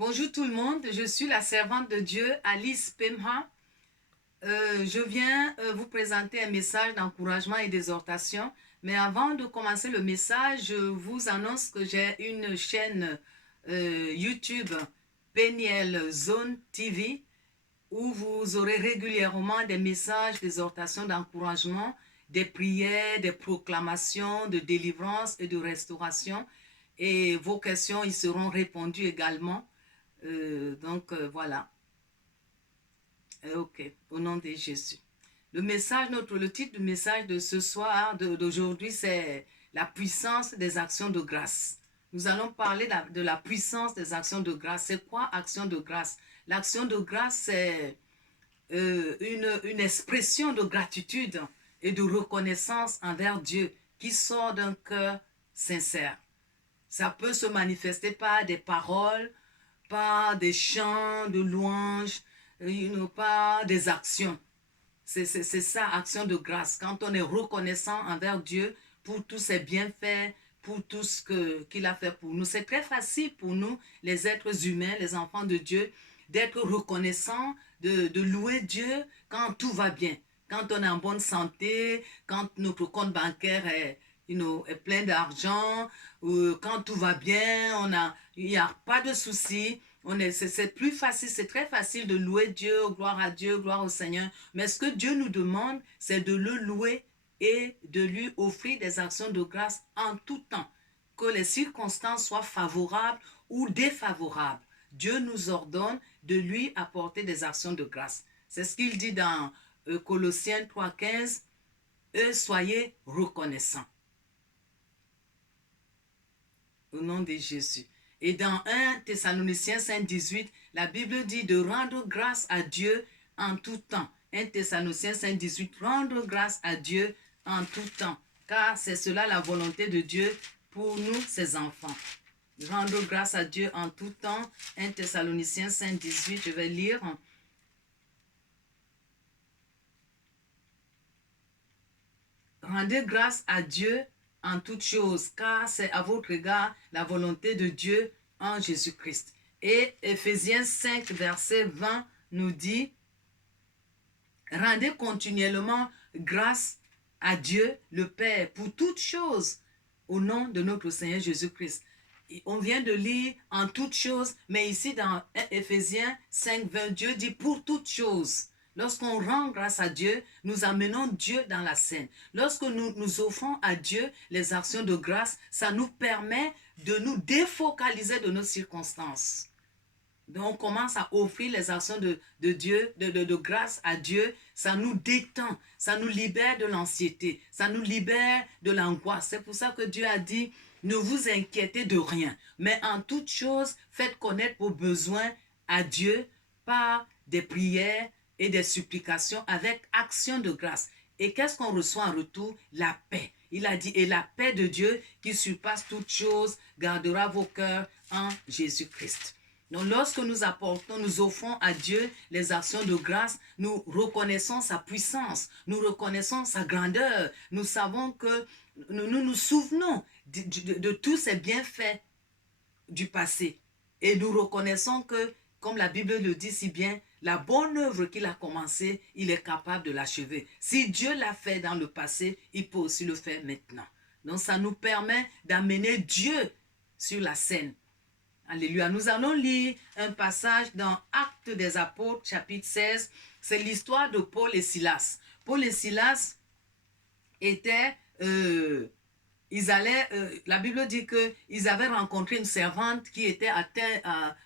Bonjour tout le monde, je suis la servante de Dieu, Alice Pemha. Je viens vous présenter un message d'encouragement et d'exhortation. Mais avant de commencer le message, je vous annonce que j'ai une chaîne YouTube, Peniel Zone TV, où vous aurez régulièrement des messages d'exhortation, d'encouragement, des prières, des proclamations de délivrance et de restauration. Et vos questions y seront répondues également. Voilà. Ok, au nom de Jésus. Le titre du message de ce soir, d'aujourd'hui, c'est la puissance des actions de grâce. Nous allons parler de la puissance des actions de grâce. C'est quoi action de grâce? L'action de grâce, c'est une expression de gratitude et de reconnaissance envers Dieu qui sort d'un cœur sincère. Ça peut se manifester par des paroles, par des chants de louanges, par des actions. C'est ça, action de grâce. Quand on est reconnaissant envers Dieu pour tous ses bienfaits, pour tout ce qu'il a fait pour nous. C'est très facile pour nous, les êtres humains, les enfants de Dieu, d'être reconnaissants, de louer Dieu quand tout va bien. Quand on est en bonne santé, quand notre compte bancaire est plein d'argent, quand tout va bien, il n'y a pas de soucis. C'est plus facile, c'est très facile de louer Dieu, gloire au Seigneur. Mais ce que Dieu nous demande, c'est de le louer et de lui offrir des actions de grâce en tout temps. Que les circonstances soient favorables ou défavorables. Dieu nous ordonne de lui apporter des actions de grâce. C'est ce qu'il dit dans Colossiens 3,15. Soyez reconnaissants. Au nom de Jésus. Et dans 1 Thessaloniciens 5,18, la Bible dit de rendre grâce à Dieu en tout temps. 1 Thessaloniciens 5,18, rendre grâce à Dieu en tout temps. Car c'est cela la volonté de Dieu pour nous, ses enfants. Rendre grâce à Dieu en tout temps. 1 Thessaloniciens 5,18, je vais lire. Rendez grâce à Dieu en toutes choses, car c'est à votre égard la volonté de Dieu en Jésus-Christ. Et Éphésiens 5, verset 20 nous dit, rendez continuellement grâce à Dieu le Père pour toutes choses au nom de notre Seigneur Jésus-Christ. On vient de lire en toutes choses, mais ici dans Éphésiens 5, 20, Dieu dit pour toutes choses. Lorsqu'on rend grâce à Dieu, nous amenons Dieu dans la scène. Lorsque nous offrons à Dieu les actions de grâce, ça nous permet de nous défocaliser de nos circonstances. Donc, on commence à offrir les actions de Dieu, de grâce à Dieu. Ça nous détend, ça nous libère de l'anxiété, ça nous libère de l'angoisse. C'est pour ça que Dieu a dit, ne vous inquiétez de rien, mais en toute chose, faites connaître vos besoins à Dieu par des prières et des supplications avec action de grâce. Et qu'est-ce qu'on reçoit en retour? La paix. Il a dit, et la paix de Dieu qui surpasse toute chose gardera vos cœurs en Jésus-Christ. Donc, lorsque nous offrons à Dieu les actions de grâce, nous reconnaissons sa puissance, nous reconnaissons sa grandeur. Nous savons que nous souvenons de tous ses bienfaits du passé. Et nous reconnaissons que, comme la Bible le dit si bien, la bonne œuvre qu'il a commencée, il est capable de l'achever. Si Dieu l'a fait dans le passé, il peut aussi le faire maintenant. Donc, ça nous permet d'amener Dieu sur la scène. Alléluia. Nous allons lire un passage dans Actes des Apôtres, chapitre 16. C'est l'histoire de Paul et Silas. Paul et Silas étaient, la Bible dit qu'ils avaient rencontré une servante qui était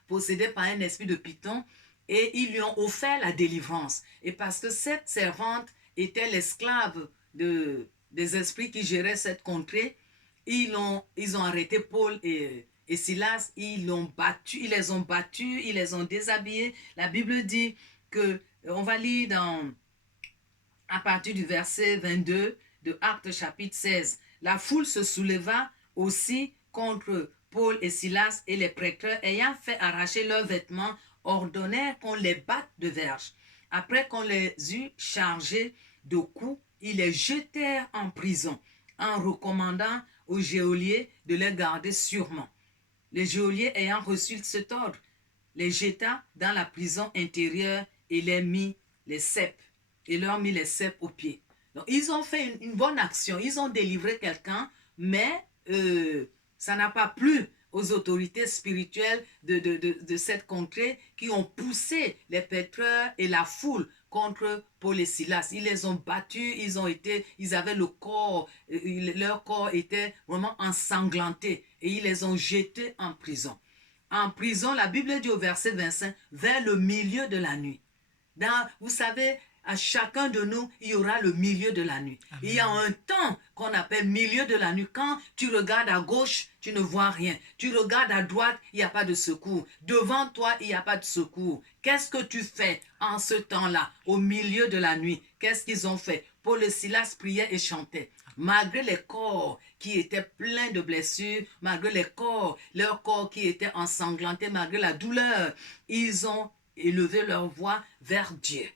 possédée par un esprit de python et ils lui ont offert la délivrance. Et parce que cette servante était l'esclave des esprits qui géraient cette contrée, ils ont arrêté Paul et Silas, ils les ont battus, ils les ont déshabillés. La Bible dit que, on va lire à partir du verset 22 de Actes chapitre 16. La foule se souleva aussi contre Paul et Silas et les prêteurs, ayant fait arracher leurs vêtements, ordonnèrent qu'on les batte de verges. Après qu'on les eut chargés de coups, ils les jetèrent en prison, en recommandant aux geôliers de les garder sûrement. Les geôliers ayant reçu cet ordre les jeta dans la prison intérieure et les mit les cèpes, et leur mit les cèpes aux pieds. Donc, ils ont fait une bonne action, ils ont délivré quelqu'un, mais ça n'a pas plu aux autorités spirituelles de cette contrée qui ont poussé les pétreurs et la foule contre Paul et Silas. Ils les ont battus, ils avaient le corps, leur corps était vraiment ensanglanté et ils les ont jetés en prison. En prison, la Bible dit au verset 25, vers le milieu de la nuit. Vous savez, à chacun de nous, il y aura le milieu de la nuit. Amen. Il y a un temps qu'on appelle milieu de la nuit. Quand tu regardes à gauche, tu ne vois rien. Tu regardes à droite, il n'y a pas de secours. Devant toi, il n'y a pas de secours. Qu'est-ce que tu fais en ce temps-là, au milieu de la nuit? Qu'est-ce qu'ils ont fait? Paul et Silas priaient et chantaient. Malgré les corps qui étaient pleins de blessures, malgré leurs corps qui étaient ensanglantés, malgré la douleur, ils ont élevé leur voix vers Dieu.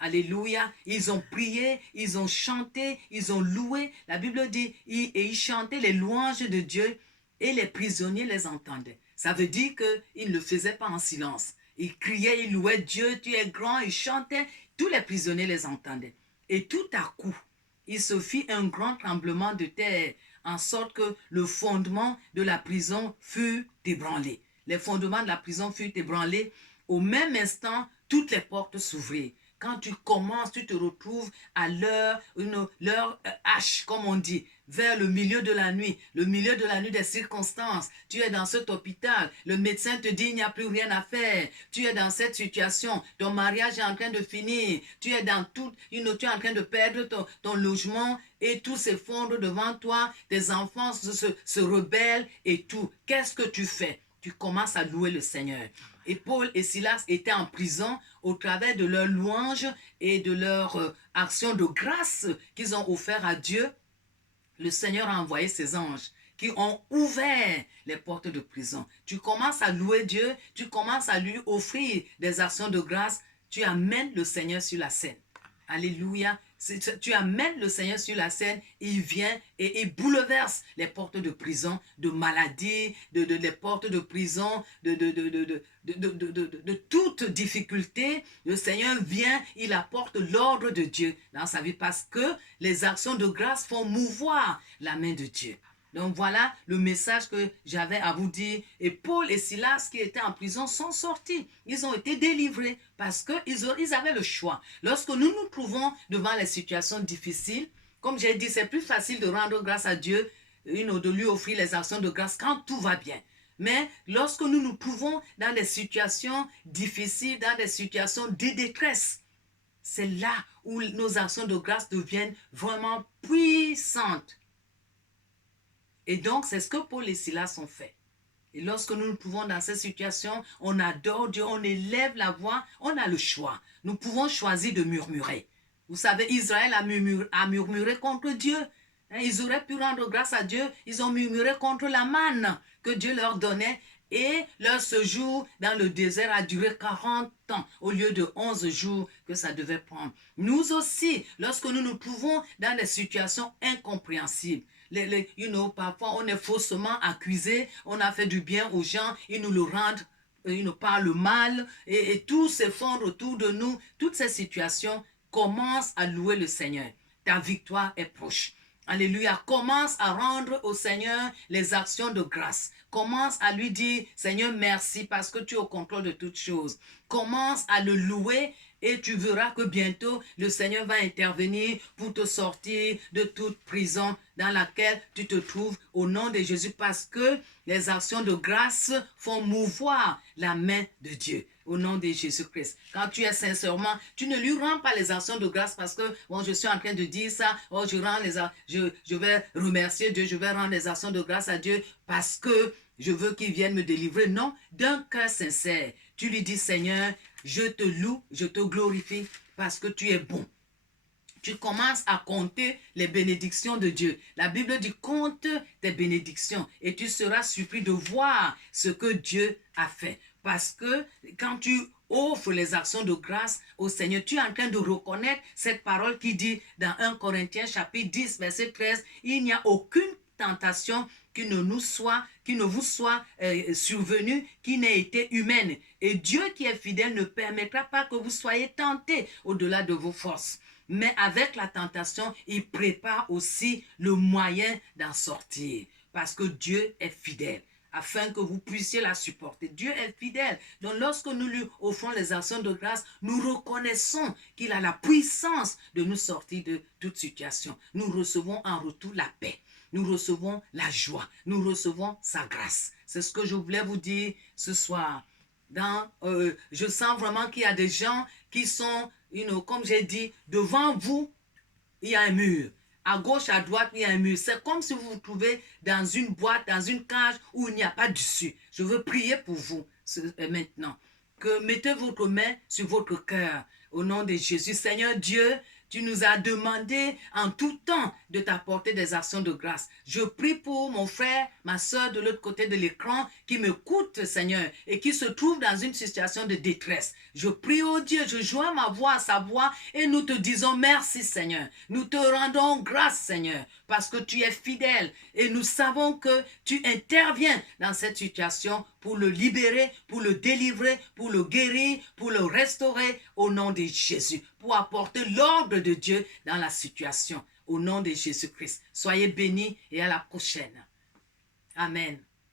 Alléluia. Ils ont prié, ils ont chanté, ils ont loué. La Bible dit, et ils chantaient les louanges de Dieu et les prisonniers les entendaient. Ça veut dire qu'ils ne le faisaient pas en silence. Ils criaient, ils louaient Dieu, tu es grand, ils chantaient. Tous les prisonniers les entendaient. Et tout à coup, il se fit un grand tremblement de terre, en sorte que le fondement de la prison fut ébranlé. Les fondements de la prison furent ébranlés. Au même instant, toutes les portes s'ouvrirent. Quand tu commences, tu te retrouves à l'heure H, comme on dit, vers le milieu de la nuit des circonstances. Tu es dans cet hôpital, le médecin te dit il n'y a plus rien à faire. Tu es dans cette situation, ton mariage est en train de finir, tu es dans tu es en train de perdre ton logement et tout s'effondre devant toi, tes enfants se rebellent et tout. Qu'est-ce que tu fais? Tu commences à louer le Seigneur. Et Paul et Silas étaient en prison au travers de leurs louanges et de leur action de grâce qu'ils ont offert à Dieu. Le Seigneur a envoyé ses anges qui ont ouvert les portes de prison. Tu commences à louer Dieu, tu commences à lui offrir des actions de grâce, tu amènes le Seigneur sur la scène. Alléluia. Tu amènes le Seigneur sur la scène, il vient et il bouleverse les portes de prison, de maladie, les portes de prison, de toute difficulté. Le Seigneur vient, il apporte l'ordre de Dieu dans sa vie parce que les actions de grâce font mouvoir la main de Dieu. Donc voilà le message que j'avais à vous dire. Et Paul et Silas qui étaient en prison sont sortis. Ils ont été délivrés parce qu'ils avaient le choix. Lorsque nous nous trouvons devant les situations difficiles, comme j'ai dit, c'est plus facile de rendre grâce à Dieu, de lui offrir les actions de grâce quand tout va bien. Mais lorsque nous nous trouvons dans des situations difficiles, dans des situations de détresse, c'est là où nos actions de grâce deviennent vraiment puissantes. Et donc, c'est ce que Paul et Silas ont fait. Et lorsque nous nous trouvons dans cette situation, on adore Dieu, on élève la voix, on a le choix. Nous pouvons choisir de murmurer. Vous savez, Israël a murmuré contre Dieu. Ils auraient pu rendre grâce à Dieu. Ils ont murmuré contre la manne que Dieu leur donnait. Et leur séjour dans le désert a duré 40 ans au lieu de 11 jours que ça devait prendre. Nous aussi, lorsque nous nous trouvons dans des situations incompréhensibles, parfois on est faussement accusé, on a fait du bien aux gens, ils nous le rendent, ils nous parlent mal et tout s'effondre autour de nous. Toutes ces situations, commence à louer le Seigneur. Ta victoire est proche. Alléluia. Commence à rendre au Seigneur les actions de grâce. Commence à lui dire, Seigneur, merci parce que tu es au contrôle de toutes choses. Commence à le louer et tu verras que bientôt, le Seigneur va intervenir pour te sortir de toute prison dans laquelle tu te trouves au nom de Jésus parce que les actions de grâce font mouvoir la main de Dieu. Au nom de Jésus-Christ. Quand tu es sincèrement, tu ne lui rends pas les actions de grâce parce que, bon, je suis en train de dire ça, oh, je vais remercier Dieu, je vais rendre les actions de grâce à Dieu parce que je veux qu'il vienne me délivrer. Non, d'un cœur sincère, tu lui dis, Seigneur, je te loue, je te glorifie parce que tu es bon. Tu commences à compter les bénédictions de Dieu. La Bible dit, compte tes bénédictions et tu seras surpris de voir ce que Dieu a fait. Parce que quand tu offres les actions de grâce au Seigneur, tu es en train de reconnaître cette parole qui dit dans 1 Corinthiens chapitre 10, verset 13, il n'y a aucune tentation qui ne vous soit survenue, qui n'ait été humaine. Et Dieu qui est fidèle ne permettra pas que vous soyez tentés au-delà de vos forces. Mais avec la tentation, il prépare aussi le moyen d'en sortir. Parce que Dieu est fidèle, afin que vous puissiez la supporter. Dieu est fidèle. Donc lorsque nous lui offrons les actions de grâce, nous reconnaissons qu'il a la puissance de nous sortir de toute situation. Nous recevons en retour la paix. Nous recevons la joie. Nous recevons sa grâce. C'est ce que je voulais vous dire ce soir. Je sens vraiment qu'il y a des gens qui sont, comme j'ai dit, devant vous, il y a un mur. À gauche, à droite, il y a un mur. C'est comme si vous vous trouvez dans une boîte, dans une cage où il n'y a pas d'issue. Je veux prier pour vous maintenant. Que mettez votre main sur votre cœur au nom de Jésus. Seigneur Dieu, tu nous as demandé en tout temps de t'apporter des actions de grâce. Je prie pour mon frère, ma soeur de l'autre côté de l'écran qui m'écoute, Seigneur, et qui se trouve dans une situation de détresse. Je prie, oh Dieu, je joins ma voix à sa voix et nous te disons merci, Seigneur. Nous te rendons grâce, Seigneur, parce que tu es fidèle et nous savons que tu interviens dans cette situation pour le libérer, pour le délivrer, pour le guérir, pour le restaurer au nom de Jésus, pour apporter l'ordre de Dieu dans la situation au nom de Jésus-Christ. Soyez bénis et à la prochaine. Amen.